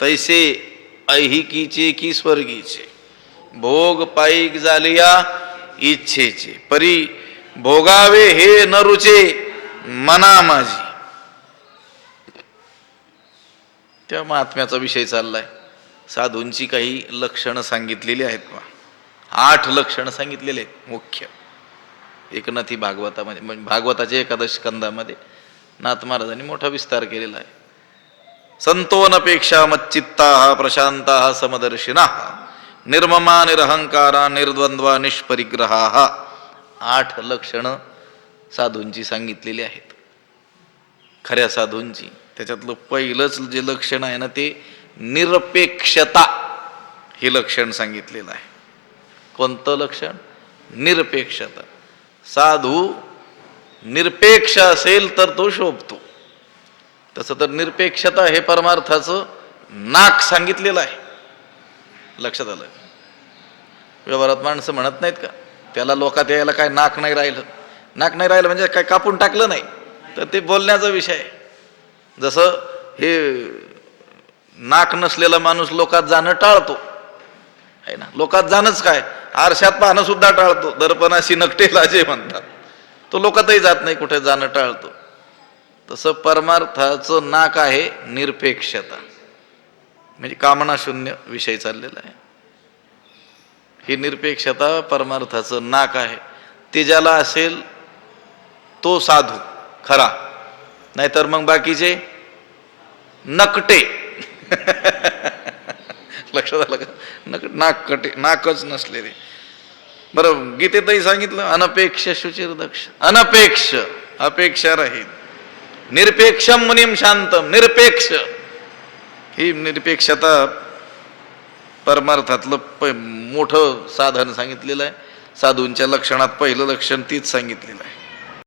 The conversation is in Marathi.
तैसे ऐहिकीचे की स्वर्गीचे? भोग पायिक झालिया इच्छेचे. परी भोगावे हे न रुचे मना माझी. त्या महात्म्याचा विषय चाललाय. साधूंची काही लक्षणं सांगितलेली आहेत का आठ लक्षणं सांगितलेले आहेत मुख्य. एकनाथी भागवतामध्ये म्हणजे भागवताच्या एकादश स्कंदामध्ये नाथ महाराजांनी मोठा विस्तार केलेला आहे. संतोनपेक्षा मच्चित्ता प्रशांता समदर्शिना निर्ममा निरहंकारा निर्द्वंद्वा निष्परिग्रहा. आठ लक्षणं साधूंची सांगितलेली आहेत. खऱ्या साधूंची. त्याच्यातलं पहिलंच जे लक्षण आहे ना ते निरपेक्षता हे लक्षण सांगितलेलं आहे. कोणतं लक्षण? निरपेक्षता. साधू निरपेक्ष असेल तर तो शोभतो. तसं तर निरपेक्षता हे परमार्थाचं नाक सांगितलेलं आहे. लक्षात आलं? व्यवहारात माणसं म्हणत नाहीत का? त्याला लोकात यायला काय नाक नाही राहिलं. नाक नाही राहिलं म्हणजे काय कापून टाकलं नाही. तर ते बोलण्याचा विषय आहे. जसं हे नाक नसलेला माणूस लोकात जाणं टाळतो. आहे ना? लोकात जाणंच काय? आरशात पाहणं सुद्धा टाळतो. दर्पणाशी नकटेला जे म्हणतात. तो लोकातही जात नाही कुठे जाणं टाळतो. तसं परमार्थाचं नाक आहे निरपेक्षता. म्हणजे कामना शून्य विषय चाललेला आहे. ही निरपेक्षता परमार्थाचं नाक आहे. ते ज्याला असेल तो साधू खरा. नाहीतर मग बाकीचे नकटे. लक्षात आलं का? नक नाक कटे नाकच नसलेले. बरं गीतेतही सांगितलं अनपेक्ष शुचिर दक्ष अनपेक्ष अपेक्षा रहित निरपेक्षम मुनिम शांतम निरपेक्ष. ही निरपेक्षता परमार्थातलं प मोठं साधन सांगितलेलं आहे. साधूंच्या लक्षणात पहिलं लक्षण तीच सांगितलेलं आहे.